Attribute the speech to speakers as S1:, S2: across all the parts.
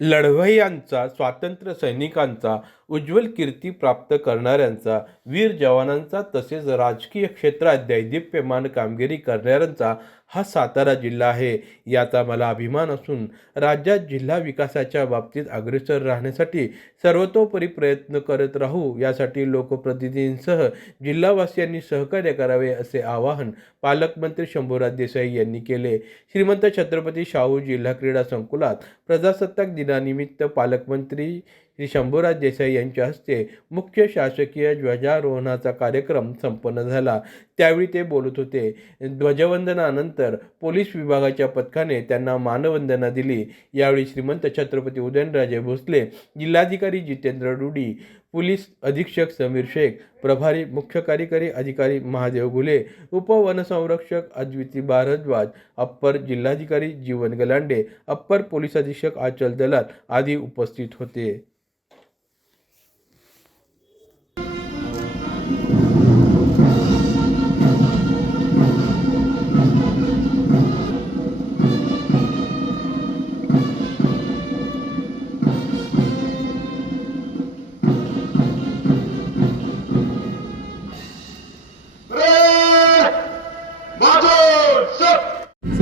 S1: लढवय्यांचा स्वातंत्र्य सैनिकांचा उज्ज्वल कीर्ती प्राप्त करणाऱ्यांचा वीर जवानांचा तसेच राजकीय क्षेत्रात दैदिप्यमान कामगिरी करणाऱ्यांचा हा सातारा जिल्हा आहे. याचा मला अभिमान असून राज्यात जिल्हा विकासाच्या बाबतीत अग्रेसर राहण्यासाठी सर्वतोपरी प्रयत्न करत राहू यासाठी लोकप्रतिनिधींसह जिल्हावासियांनी सहकार्य करावे असे आवाहन पालकमंत्री शंभूराज देसाई यांनी केले. श्रीमंत छत्रपती शाहू जिल्हा क्रीडा संकुलात प्रजासत्ताक दिनानिमित्त पालकमंत्री श्री शंभूराज देसाई यांच्या हस्ते मुख्य शासकीय ध्वजारोहणाचा कार्यक्रम संपन्न झाला. त्यावेळी ते बोलत होते. ध्वजवंदनानंतर पोलीस विभागाच्या पथकाने त्यांना मानवंदना दिली. यावेळी श्रीमंत छत्रपती उदयनराजे भोसले जिल्हाधिकारी जितेंद्र डुडी पोलीस अधीक्षक समीर शेख प्रभारी मुख्य कार्यकारी अधिकारी महादेव घुले उपवनसंरक्षक अद्विती भारद्वाज अप्पर जिल्हाधिकारी जीवन गलांडे अप्पर पोलीस अधीक्षक आचल दलाल आदी उपस्थित होते.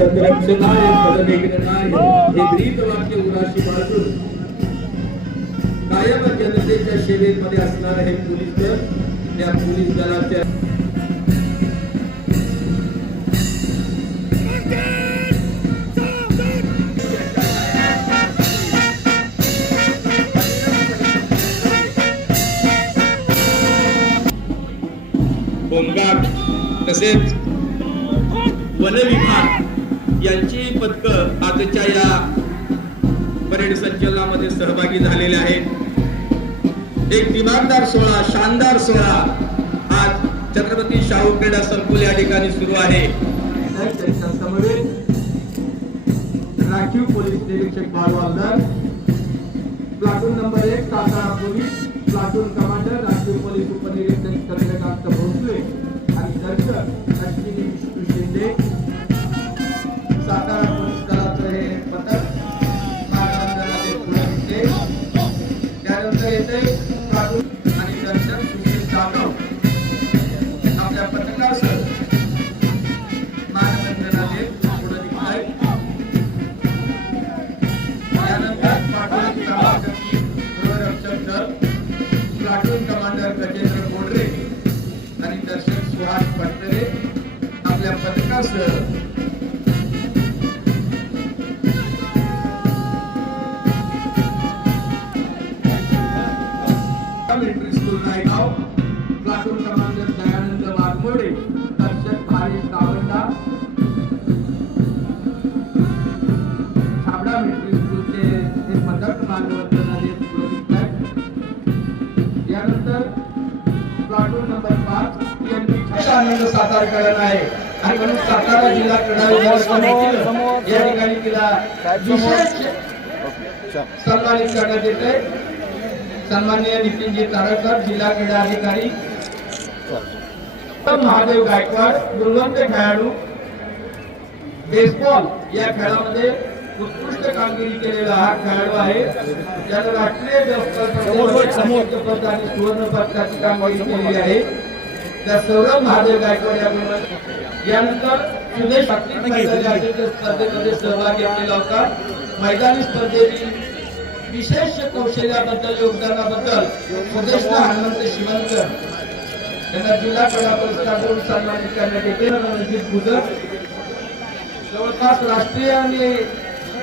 S2: संरक्षणाय पदलेखनाय हे ब्रीद वाक्य उराशी बाळगून कायम जनतेच्या सेवेमध्ये हे पोलीस दल त्या पोलीस दलाच्या होमगार्ड तसेच वन विभाग यांची पथकं आजच्या या परेड संचलनामध्ये सहभागी झालेले आहेत. एक दिमागदार सोहळा शानदार सोहळा आज छत्रपती शाहू क्रीडा संकुल या ठिकाणी सुरू आहे. राखीव पोलीस निरीक्षक बाळवालदार प्लाटून नंबर एक सातारा पोलीस प्लाटून कमांडर राखीव पोलीस उपनिरीक्षक चंद्रकांत भोसले आणि दर्शक अश्विनी विष्णू शिंदे. त्यानंतर येते आणि दर्शक सुशील जाधव आपल्या पुढे प्लाटून गृहरक्षक दल प्लाटून कमांडर गजेंद्र गोडरे आणि दर्शक सुहास भटकरे आपल्या पथकासह पथक यानंतर प्लाटून नंबर पाच आनंद आहे आणि म्हणून सातारा जिल्हा क्रीडा विभाग या ठिकाणी तिला विशेष सन्मानित करण्यात येते नितीनजी तारकर जिल्हा क्रीडा अधिकारी महादेव गायकवाड गुणवंत खेळाडू बेसबॉल या खेळामध्ये उत्कृष्ट कामगिरी केलेला हा खेळाडू आहे. त्यानं राष्ट्रीय स्पर्धेमध्ये आणि सुवर्ण पदकाची कामगिरी केलेली आहे. त्या सौरभ महादेव गायकवाड यानंतर सुदेश स्पर्धेमध्ये सहभाग घेतलेला होता. मैदानी स्पर्धेतील विशेष कौशल्याबद्दल योगदानाबद्दल सुदेशना हनुमंत शिवनकर यांना जिल्हा क्रीडा पुरस्कार देऊन सन्मानित करण्यात येते. रणजित गुजर जवळपास राष्ट्रीय आणि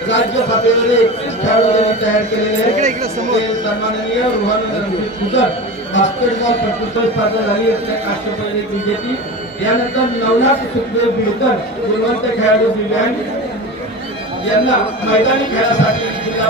S2: राज्य पातळीवर एकतीस खेळाडू त्यांनी तयार केलेले सन्माननीय रोहन रणजित गुजर बास्केटबॉल प्रकृती स्पर्धा झाली राष्ट्रपती विजेती यानंतर नवनाथ सुखदेव बिडकर गुणवंत खेळाडू दिव्यांग. यांना मैदानी खेळासाठी जिल्हा